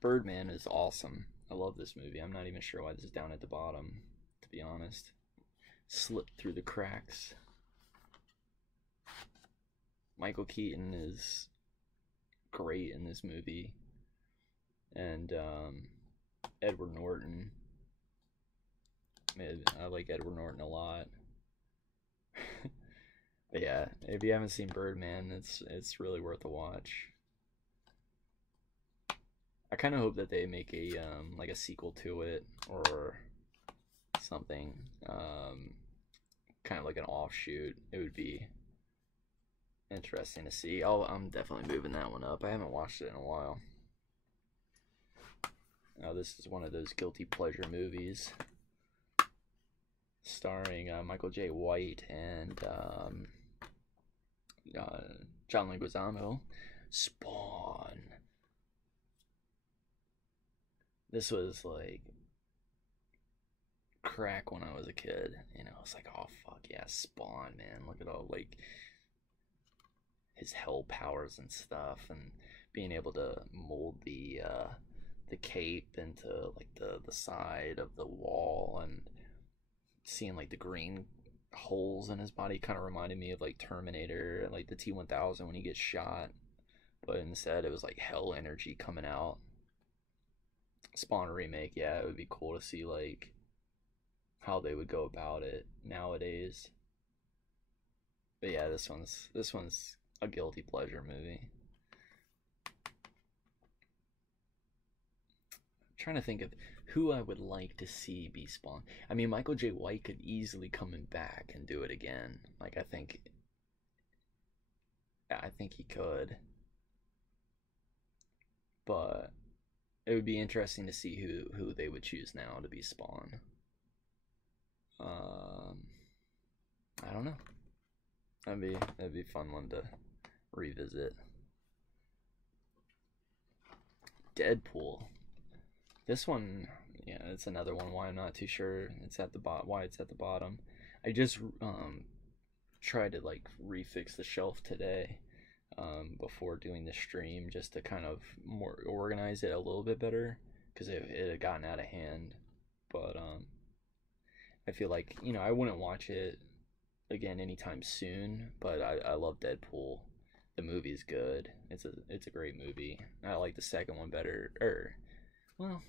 Birdman is awesome. I love this movie. I'm not even sure why this is down at the bottom, to be honest. Slipped through the cracks. Michael Keaton is great in this movie, and Edward Norton. I like Edward Norton a lot. But yeah, if you haven't seen Birdman, it's really worth a watch. I kind of hope that they make a like a sequel to it or something, kind of like an offshoot. It would be interesting to see. I'm definitely moving that one up. I haven't watched it in a while. Now this is one of those guilty pleasure movies starring Michael J. White and John Leguizamo. Spawn. This was like crack when I was a kid. You know, it's like, oh fuck yeah, Spawn, man. Look at all like his hell powers and stuff, and being able to mold the cape into like the side of the wall, and seeing like the green holes in his body kind of reminded me of like Terminator, like the T-1000 when he gets shot, but instead it was like hell energy coming out. Spawn remake, yeah, it would be cool to see like how they would go about it nowadays. But yeah, this one's a guilty pleasure movie. I'm trying to think of who I would like to see be Spawn. I mean, Michael J. White could easily come back and do it again. Like I think he could. But it would be interesting to see who they would choose now to be Spawn. I don't know. That'd be a fun one to revisit. Deadpool. This one, yeah, it's another one why I'm not too sure it's at the why it's at the bottom. I just tried to like refix the shelf today, before doing the stream, just to kind of more organize it a little bit better because it had gotten out of hand. But I feel like, I wouldn't watch it again anytime soon. But I love Deadpool. The movie's good. It's a great movie. I like the second one better. Well,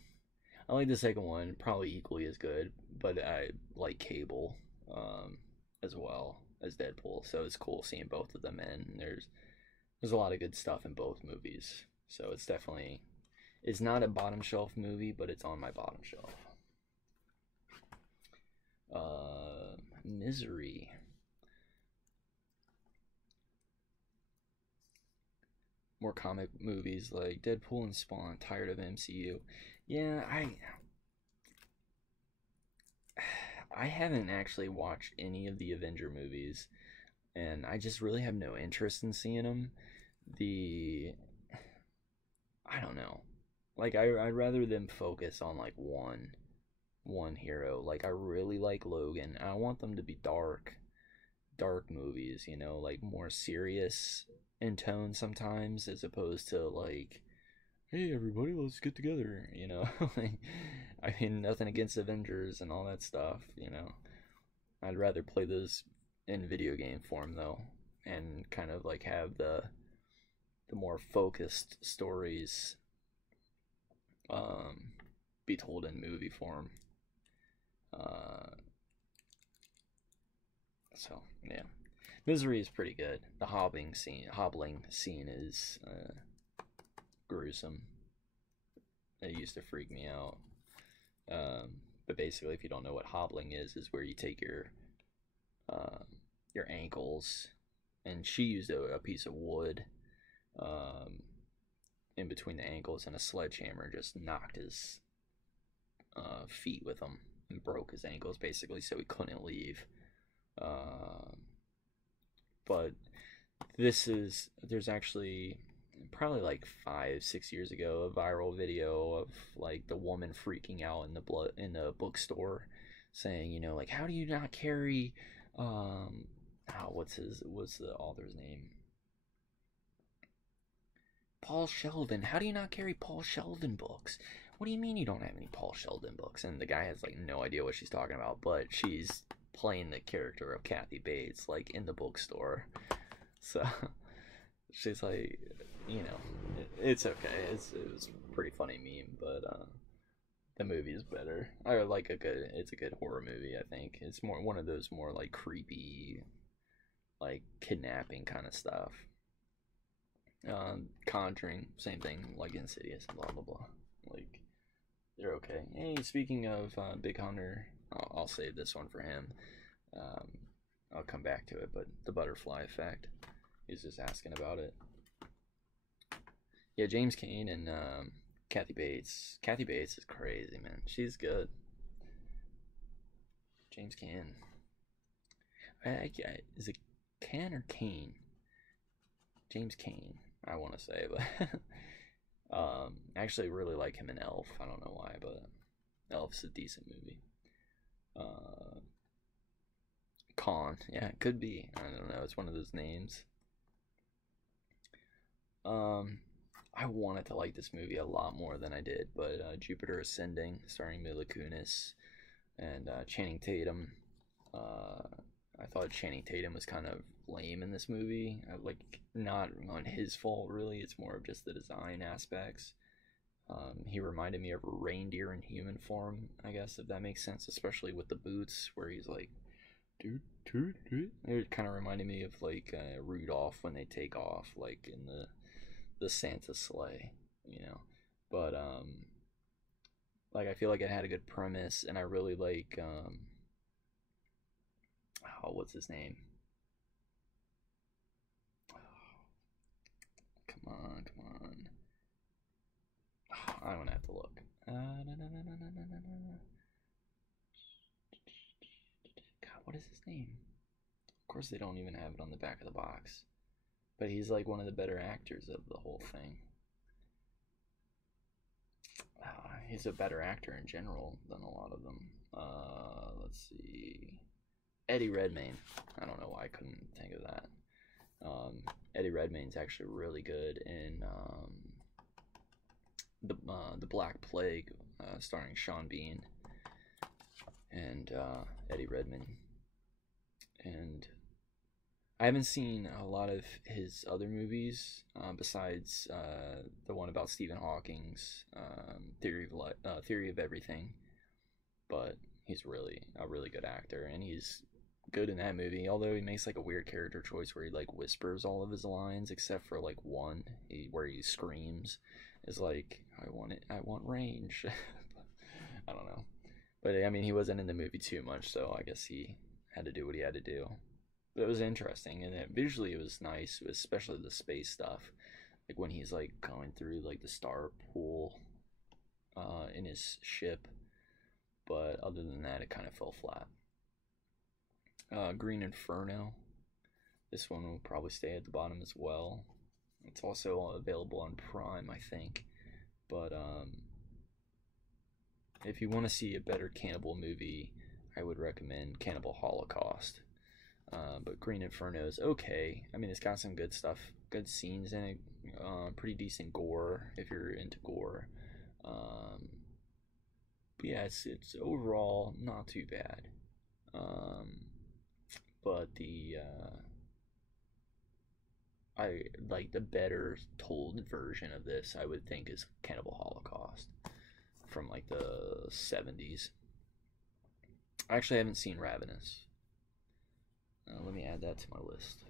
I like the second one probably equally as good, but I like Cable, as well as Deadpool. So it's cool seeing both of them in. There's a lot of good stuff in both movies. So it's not a bottom shelf movie, but it's on my bottom shelf. Misery. More comic movies like Deadpool and Spawn. Tired of MCU. Yeah, I haven't actually watched any of the Avenger movies, and I just really have no interest in seeing them. The I don't know. Like I'd rather them focus on like one hero. Like I really like Logan. I want them to be dark movies, like more serious in tone sometimes, as opposed to like, hey everybody, let's get together. Like, I mean, nothing against Avengers and all that stuff. I'd rather play those in video game form though, and kind of like have the more focused stories be told in movie form. So yeah, Misery is pretty good. The hobbling scene is gruesome. It used to freak me out. But basically, if you don't know what hobbling is where you take uh, your ankles, and she used a piece of wood in between the ankles and a sledgehammer, and just knocked his feet with them and broke his ankles basically, so he couldn't leave. But there's actually probably like 5-6 years ago a viral video of like the woman freaking out in the bookstore, saying, like, how do you not carry what's the author's name? Paul Sheldon. How do you not carry Paul Sheldon books? What do you mean you don't have any Paul Sheldon books? And the guy has like no idea what she's talking about, but she's playing the character of Kathy Bates like in the bookstore. So she's like, you know, it's okay. It was a pretty funny meme, but the movie is better. I like it's a good horror movie. I think it's more one of those more like creepy, like kidnapping kind of stuff. Conjuring, same thing, like Insidious and blah blah blah. Like they're okay. Hey, speaking of Big Hunter, I'll save this one for him. Um, I'll come back to it, but the butterfly effect. He's just asking about it. Yeah, James Cain and Kathy Bates. Kathy Bates is crazy, man. She's good. James Cain. Is it Can or Kane? James Cain, I want to say, but I actually really like him in Elf. I don't know why, but Elf's a decent movie. Khan, yeah, it could be. I don't know. It's one of those names. I wanted to like this movie a lot more than I did, but Jupiter Ascending, starring Mila Kunis and Channing Tatum. I thought Channing Tatum was kind of lame in this movie. Like, not on his fault, really. It's more of just the design aspects. He reminded me of a reindeer in human form, I guess, if that makes sense, especially with the boots, where he's like, dude, dude, dude. It kind of reminded me of, like, Rudolph when they take off, like, in the Santa sleigh, you know. But, like, I feel like it had a good premise, and I really like, oh, what's his name? Come on, come on. Oh, I'm gonna have to look. God, what is his name? Of course, they don't even have it on the back of the box. But he's like one of the better actors of the whole thing. He's a better actor in general than a lot of them. Let's see. Eddie Redmayne. I don't know why I couldn't think of that. Eddie Redmayne's actually really good in the Black Plague, starring Sean Bean and Eddie Redmayne. And I haven't seen a lot of his other movies besides the one about Stephen Hawking's Theory of Everything. But he's really a really good actor, and he's good in that movie. Although he makes like a weird character choice where he like whispers all of his lines except for like one where he screams. Is like I want range. I don't know, but I mean he wasn't in the movie too much, so I guess he had to do what he had to do. But it was interesting, and visually it was nice, especially the space stuff, like when he's like going through like the star pool in his ship. But other than that, it kind of fell flat. Green Inferno. This one will probably stay at the bottom as well. It's also available on Prime, I think. But if you want to see a better cannibal movie, I would recommend Cannibal Holocaust. But Green Inferno is okay. I mean, it's got some good stuff, good scenes in it, pretty decent gore if you're into gore. But yeah, it's overall not too bad. But I like the better told version of this. I would think is Cannibal Holocaust from like the 70s. I actually haven't seen Ravenous. Let me add that to my list.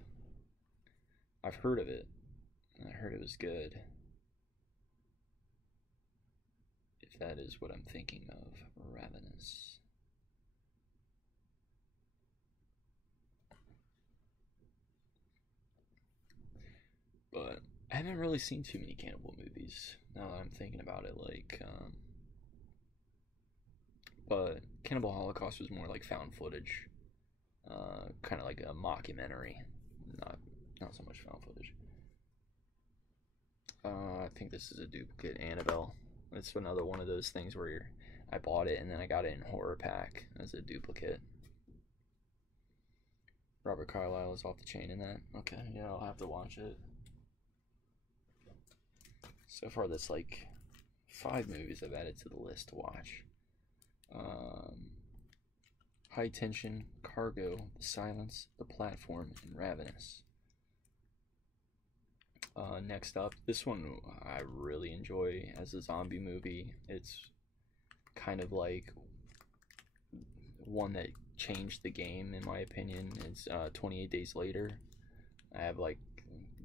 I've heard of it. I heard it was good. If that is what I'm thinking of, Ravenous. But I haven't really seen too many cannibal movies now that I'm thinking about it. Like, but Cannibal Holocaust was more like found footage, kind of like a mockumentary, not so much found footage. I think this is a duplicate Annabelle. It's another one of those things where I bought it and then I got it in horror pack as a duplicate. Robert Carlyle is off the chain in that. Okay, yeah, I'll have to watch it. So far, that's like 5 movies I've added to the list to watch. Um, High Tension, Cargo, The Silence, The Platform, and Ravenous. Next up, this one I really enjoy as a zombie movie. It's kind of like one that changed the game, in my opinion. It's 28 Days Later. I have like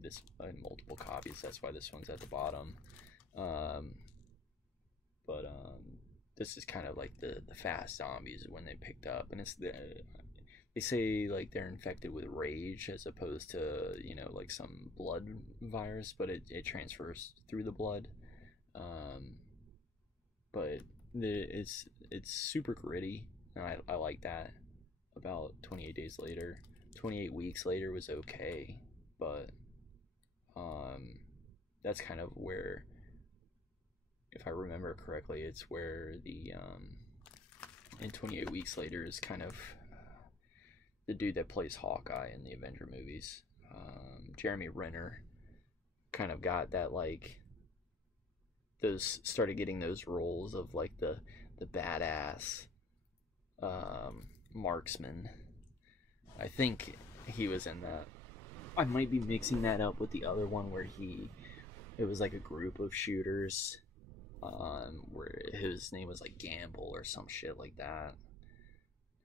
this multiple copies. That's why this one's at the bottom. But this is kind of like the fast zombies when they picked up, and they say like they're infected with rage as opposed to like some blood virus, but it transfers through the blood. But it's super gritty, and I like that about 28 Days Later. 28 Weeks Later was okay, but that's kind of where, if I remember correctly, it's where the in 28 Weeks Later is kind of the dude that plays Hawkeye in the Avenger movies. Jeremy Renner kind of got that, like, those started getting those roles of like the badass marksman. I think he was in that. I might be mixing that up with the other one where it was like a group of shooters, where his name was like Gamble or some shit like that.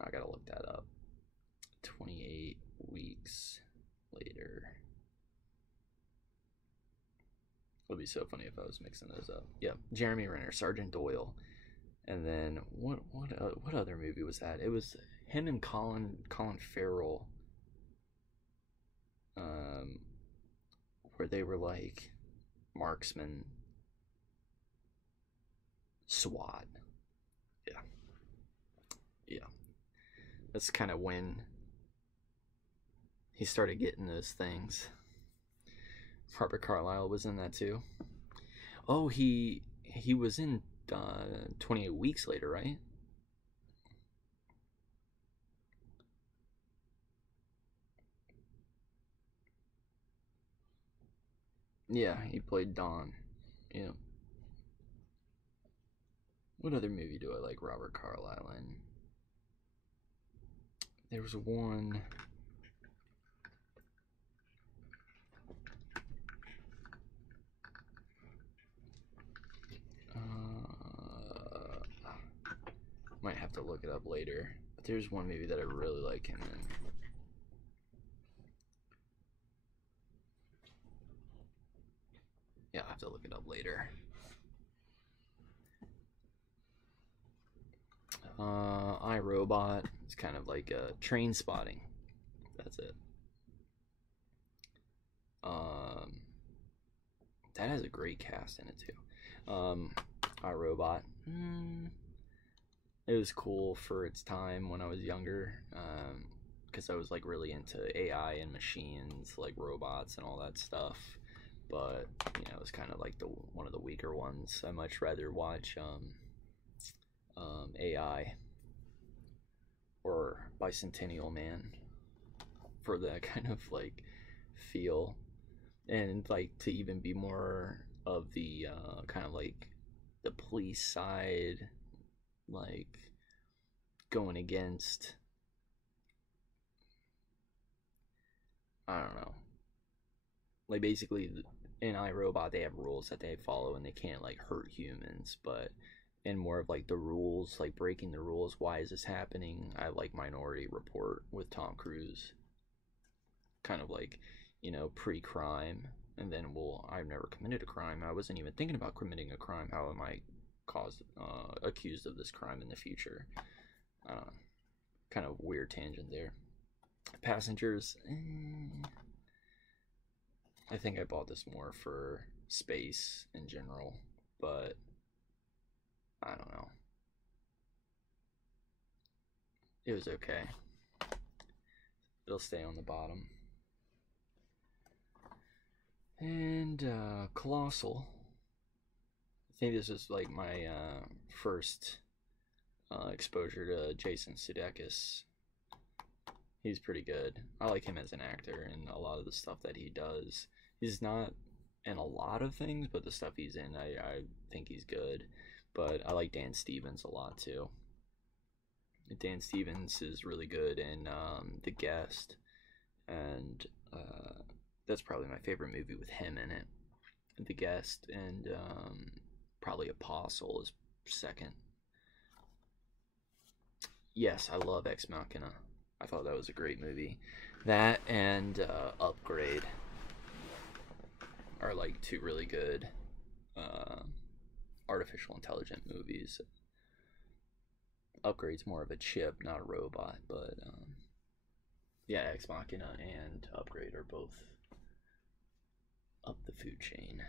I gotta look that up. 28 Weeks Later. It would be so funny if I was mixing those up. Yeah, Jeremy Renner, Sergeant Doyle, and then what other movie was that? It was him and Colin Farrell, where they were like marksmen, SWAT. Yeah, yeah. That's kind of when he started getting those things. Robert Carlyle was in that too. Oh, he was in 28 Weeks Later, right? Yeah, he played Don. Yeah. What other movie do I like Robert Carlyle in? There was one. Might have to look it up later. But there's one movie that I really like him in. Yeah, I'll have to look it up later. I, Robot. It's kind of like Train Spotting. That's it. That has a great cast in it too. I, Robot. It was cool for its time when I was younger, because I was like really into AI and machines, like robots and all that stuff. But it was kind of like one of the weaker ones. I much rather watch AI or Bicentennial Man for that kind of like feel, and like to even be more of the kind of like the police side, like going against, I don't know, like basically in iRobot they have rules that they follow and they can't like hurt humans, but in more of like the rules, like breaking the rules, why is this happening? I like Minority Report with Tom Cruise, kind of like pre-crime, and then, well, I've never committed a crime, I wasn't even thinking about committing a crime, how am I accused of this crime in the future? Kind of weird tangent there. Passengers, I think I bought this more for space in general, but I don't know. It was okay. It'll stay on the bottom. And Colossal. I think this is like my first exposure to Jason Sudeikis. He's pretty good. I like him as an actor and a lot of the stuff that he does. He's not in a lot of things, but the stuff he's in, I think he's good. But I like Dan Stevens a lot too. Dan Stevens is really good in The Guest, and that's probably my favorite movie with him in it. The Guest, and probably Apostle is second. Yes, I love Ex Machina. I thought that was a great movie. That and Upgrade are like two really good artificial intelligent movies. Upgrade's more of a chip, not a robot, but yeah, Ex Machina and Upgrade are both up the food chain.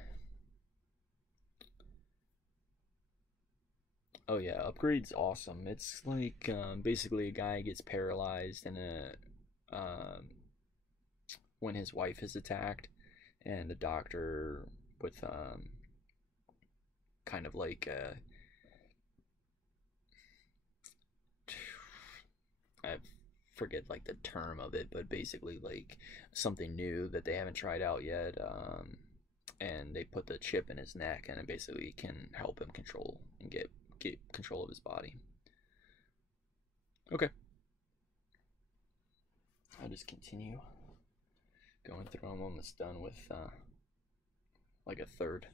Oh yeah, Upgrade's awesome. It's like basically a guy gets paralyzed in a when his wife is attacked, and the doctor with kind of like I forget like the term of it, but basically like something new that they haven't tried out yet. And they put the chip in his neck, and it basically can help him control and get control of his body. Okay, I'll just continue going through. I'm almost done with like a third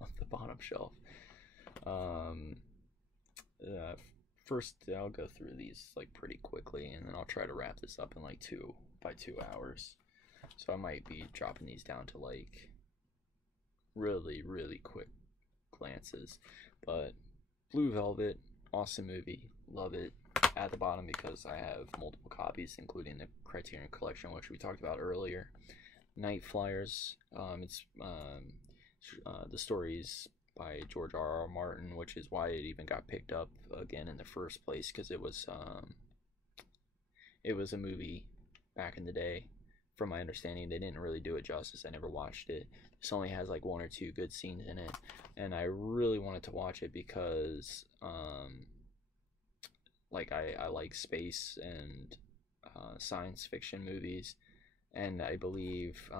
of the bottom shelf. First, I'll go through these like pretty quickly, and then I'll try to wrap this up in like 2 hours. So I might be dropping these down to like really quick glances. But Blue Velvet, awesome movie, love it. At the bottom because I have multiple copies, including the Criterion Collection, which we talked about earlier. Night Flyers, it's the stories by George R.R. Martin, which is why it even got picked up again in the first place, because it was a movie back in the day. From my understanding, they didn't really do it justice. I never watched it. This only has like 1 or 2 good scenes in it, and I really wanted to watch it because like I like space and science fiction movies, and I believe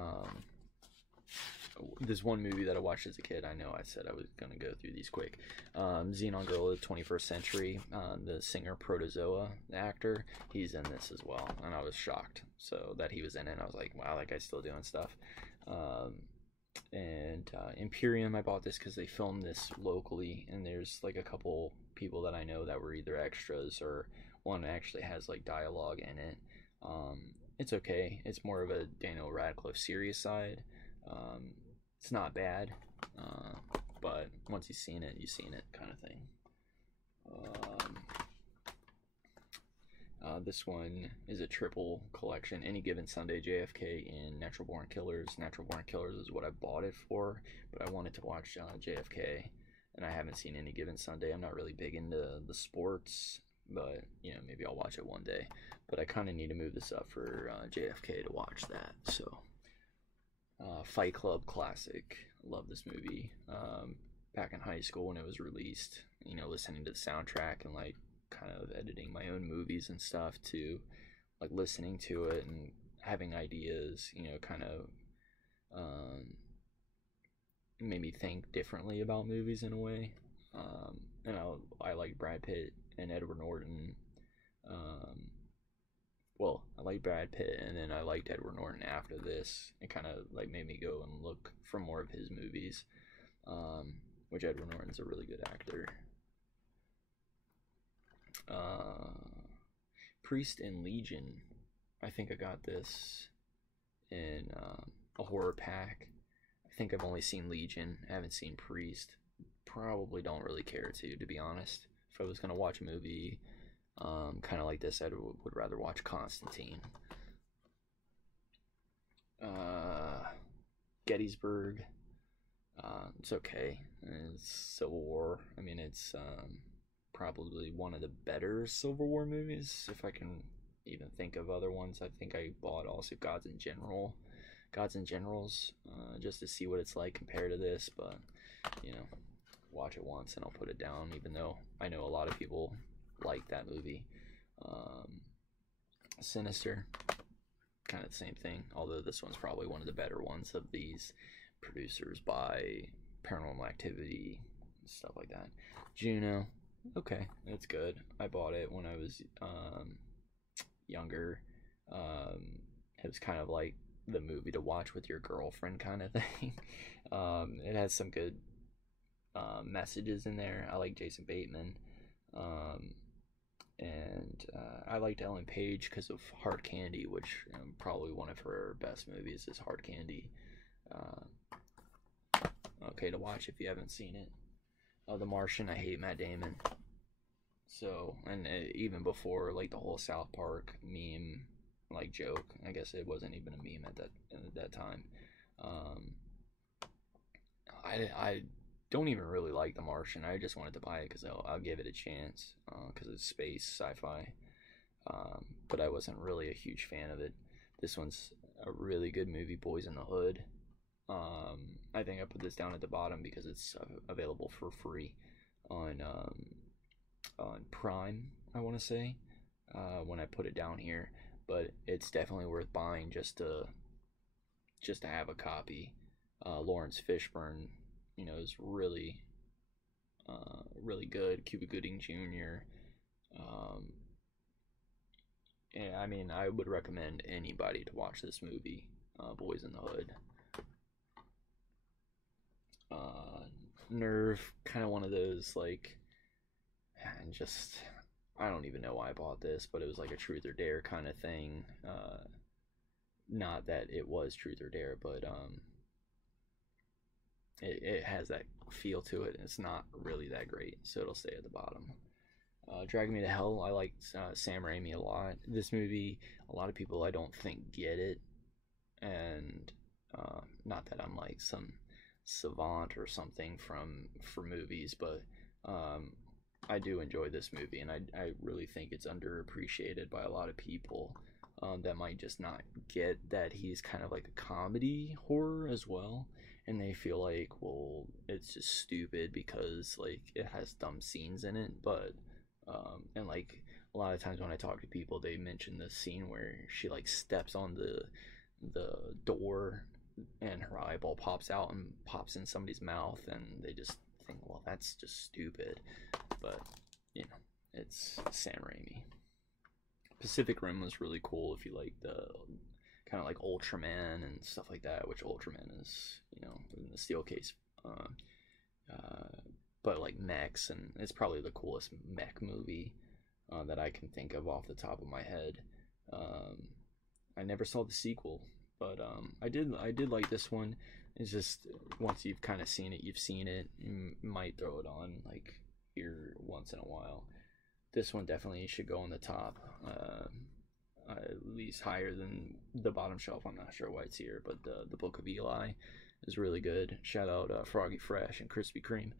there's one movie that I watched as a kid. I know I said I was gonna go through these quick. Xenon Girl of the 21st Century, the singer Protozoa, the actor, he's in this as well, and I was shocked so that he was in it. I was like, wow, that guy's still doing stuff. And Imperium, I bought this because they filmed this locally, and there's like a couple people that I know that were either extras, or one actually has like dialogue in it. It's okay. It's more of a Daniel Radcliffe serious side. It's not bad, but once you've seen it, you've seen it, kind of thing. This one is a triple collection. Any Given Sunday, JFK, and Natural Born Killers. Natural Born Killers is what I bought it for, but I wanted to watch JFK, and I haven't seen Any Given Sunday. I'm not really big into the sports, but you know, maybe I'll watch it one day. But I kind of need to move this up for JFK to watch that. So, Fight Club classic. Love this movie. Back in high school when it was released, you know, listening to the soundtrack and like kind of editing my own movies and stuff to like listening to it and having ideas, you know, kind of made me think differently about movies in a way. And I like Brad Pitt and Edward Norton. Well, I like Brad Pitt, and then I liked Edward Norton after this. It kind of like made me go and look for more of his movies, which Edward Norton's a really good actor. Priest and Legion. I think I got this in a horror pack. I think I've only seen Legion. I haven't seen Priest. Probably don't really care to be honest. If I was gonna watch a movie kind of like this, I would rather watch Constantine. Gettysburg. It's okay. It's Civil War. I mean, it's probably one of the better Civil War movies, if I can even think of other ones. I think I bought also Gods and Generals, just to see what it's like compared to this, but you know, watch it once and I'll put it down, even though I know a lot of people like that movie. Sinister, kind of the same thing, although this one's probably one of the better ones of these. producers by Paranormal Activity, stuff like that. Juno, okay, it's good. I bought it when I was younger. It was kind of like the movie to watch with your girlfriend kind of thing. It has some good messages in there. I like Jason Bateman. And I liked Ellen Page because of Hard Candy, which probably one of her best movies is Hard Candy. Okay to watch if you haven't seen it. The Martian, I hate Matt Damon. So, and even before like the whole South Park meme like joke, I guess it wasn't even a meme at that time. I don't even really like The Martian. I just wanted to buy it because I'll give it a chance because it's space sci-fi. But I wasn't really a huge fan of it. This one's a really good movie, Boys in the Hood. I think I put this down at the bottom because it's available for free on Prime, I want to say, when I put it down here. But it's definitely worth buying just to have a copy. Lawrence Fishburne, is really good. Cuba Gooding Jr. Yeah, I mean, I would recommend anybody to watch this movie, Boys in the Hood. Nerve, kind of one of those, like, and just, I don't even know why I bought this, but it was like a truth or dare kind of thing. Not that it was truth or dare, but it has that feel to it. It's not really that great, so it'll stay at the bottom. Drag Me to Hell, I liked Sam Raimi a lot. This movie, a lot of people I don't think get it, and not that I'm like some savant or something for movies, but I do enjoy this movie, and I really think it's underappreciated by a lot of people that might just not get that he's kind of like a comedy horror as well, and they feel like, well, it's just stupid because like it has dumb scenes in it, but and like a lot of times when I talk to people, they mention the scene where she like steps on the door and her eyeball pops out and pops in somebody's mouth, and they just think, well, that's just stupid. But it's Sam Raimi. Pacific Rim was really cool if you like the kind of like Ultraman and stuff like that, which Ultraman is in the steel case, but like mechs, and it's probably the coolest mech movie that I can think of off the top of my head. I never saw the sequel, but I did like this one. It's just once you've kind of seen it, you've seen it. You might throw it on like here once in a while. This one definitely should go on the top, at least higher than the bottom shelf. I'm not sure why it's here, but the Book of Eli is really good. Shout out Froggy Fresh and Krispy Kreme,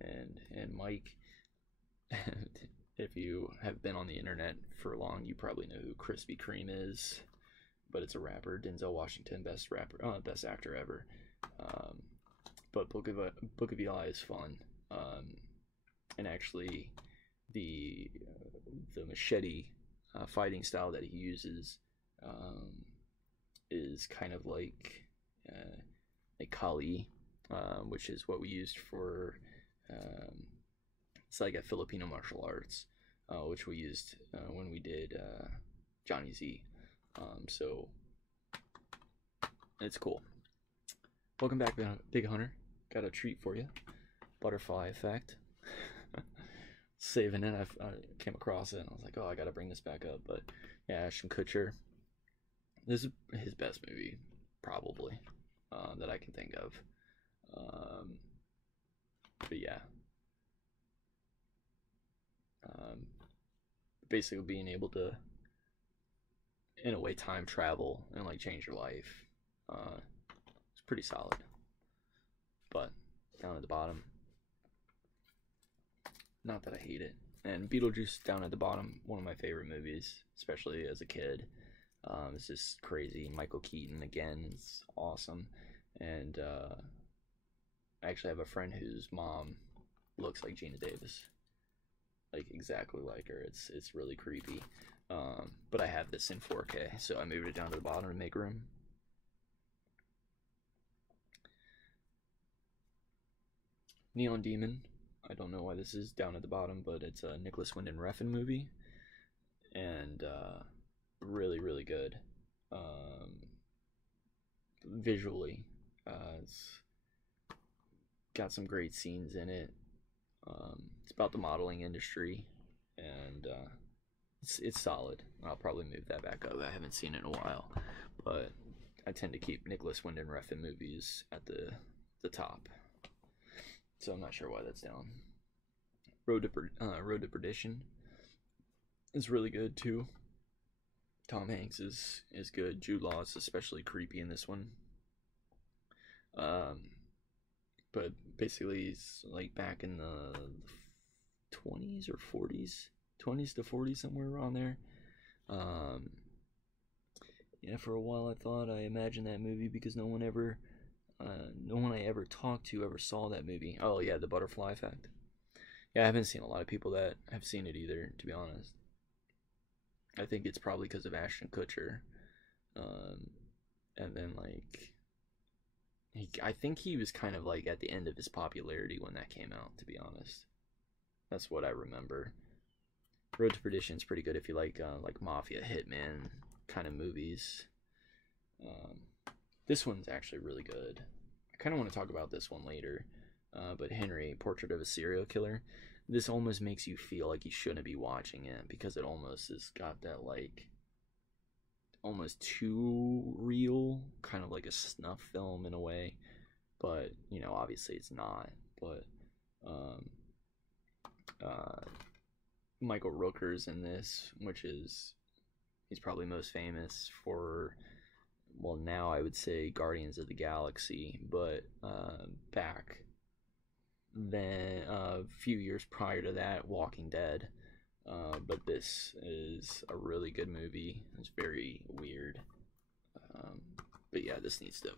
and Mike. If you have been on the internet for long, you probably know who Krispy Kreme is, but it's a rapper. Denzel Washington, best actor ever. But Book of Eli is fun, and actually the machete fighting style that he uses is kind of like Kali, which is what we used for it's like a Filipino martial arts, which we used when we did Johnny Z. So it's cool. Welcome back, Big Hunter. Got a treat for you. Butterfly Effect. Saving it, I came across it and I was like, oh, I gotta bring this back up. But yeah, Ashton Kutcher. This is his best movie, probably, that I can think of. But yeah. Basically being able to, in a way, time travel and like change your life. It's pretty solid. But down at the bottom, not that I hate it. And Beetlejuice down at the bottom, one of my favorite movies, especially as a kid. It's just crazy. Michael Keaton again is awesome. And I actually have a friend whose mom looks like Gina Davis, like exactly like her. It's really creepy. But I have this in 4K, so I moved it down to the bottom to make room. Neon Demon. I don't know why this is down at the bottom, but it's a Nicholas Winding Refn movie, and really, really good. Visually, it's got some great scenes in it. It's about the modeling industry, and it's solid. I'll probably move that back up. I haven't seen it in a while, but I tend to keep Nicholas Winding Refn movies at the top, so I'm not sure why that's down. Road to Perdition is really good too. Tom Hanks is good. Jude Law is especially creepy in this one. But basically he's like back in the 20s or 40s, 20s to 40s, somewhere around there. Yeah, for a while I imagined that movie because no one I ever talked to ever saw that movie. Oh yeah, The Butterfly Effect. Yeah, I haven't seen a lot of people that have seen it either, to be honest. I think it's probably because of Ashton Kutcher. And then like I think he was kind of like at the end of his popularity when that came out, to be honest. That's what I remember. Road to Perdition is pretty good if you like mafia hitman kind of movies. This one's actually really good. I kind of want to talk about this one later. But Henry, Portrait of a Serial Killer. This almost makes you feel like you shouldn't be watching it because it almost has got that like almost too real, kind of like a snuff film in a way. But you know, obviously it's not. But Michael Rooker's in this, which is he's probably most famous for, well, now I would say Guardians of the Galaxy, but back then, a few years prior to that, Walking Dead. But this is a really good movie. It's very weird. But yeah, this needs to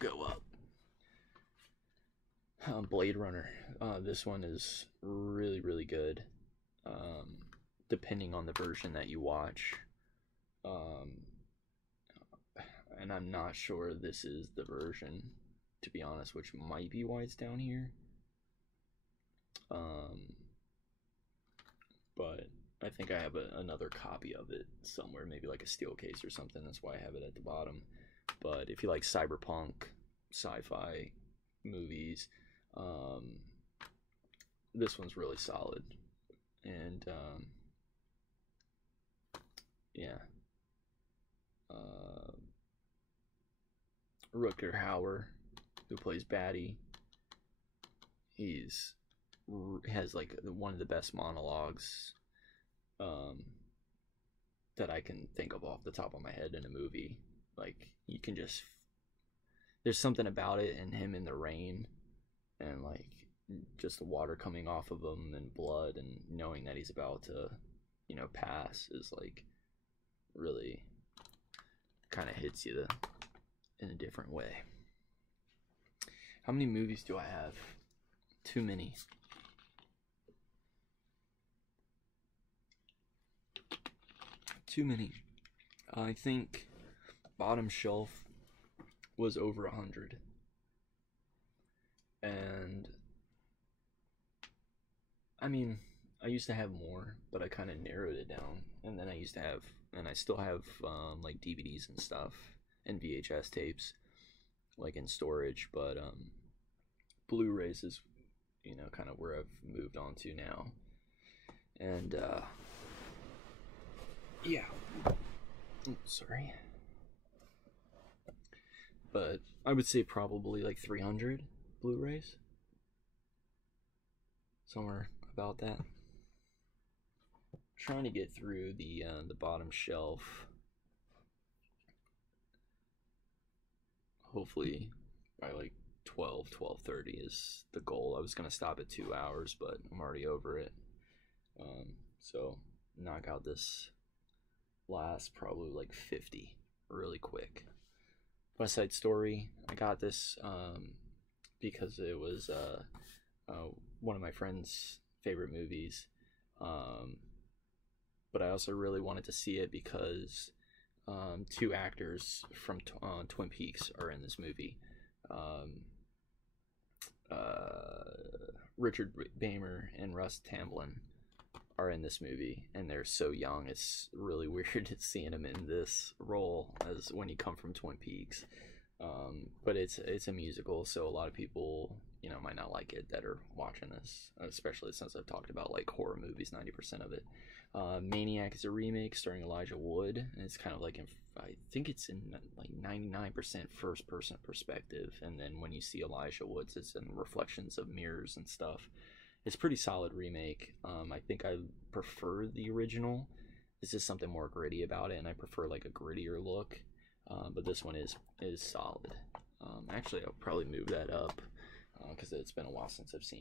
go up. Blade Runner. This one is really, really good. Depending on the version that you watch. And I'm not sure this is the version, to be honest, which might be why it's down here. But I think I have another copy of it somewhere, maybe like a steel case or something. That's why I have it at the bottom. But if you like cyberpunk, sci-fi movies, this one's really solid. And yeah, Rutger Hauer, who plays Batty, he's has like one of the best monologues that I can think of off the top of my head in a movie. Like you can just there's something about it, and him in the rain, and like just the water coming off of him and blood, and knowing that he's about to, you know, pass is like really kind of hits you in a different way. How many movies do I have? Too many. Too many. I think bottom shelf was over 100. And I mean, I used to have more, but I kind of narrowed it down. And then I still have like DVDs and stuff and VHS tapes like in storage, but Blu-rays is, you know, kind of where I've moved on to now. And yeah. Sorry. But I would say probably like 300 Blu-rays. Somewhere about that. Trying to get through the bottom shelf. Hopefully by like 12:30 is the goal. I was gonna stop at 2 hours, but I'm already over it. So knock out this last probably like 50 really quick. West Side Story. I got this because it was one of my friend's favorite movies. But I also really wanted to see it because two actors from Twin Peaks are in this movie. Richard Bamer and Russ Tamblyn are in this movie, and they're so young. It's really weird seeing them in this role as when you come from Twin Peaks. But it's a musical, so a lot of people, you know, might not like it that are watching this, especially since I've talked about like horror movies 90% of it. Maniac is a remake starring Elijah Wood, and it's kind of like I think it's in like 99% first person perspective, and then when you see Elijah Woods, it's in reflections of mirrors and stuff. It's a pretty solid remake. I think I prefer the original. This is something more gritty about it, and I prefer like a grittier look. But this one is solid. Actually, I'll probably move that up because it's been a while since I've seen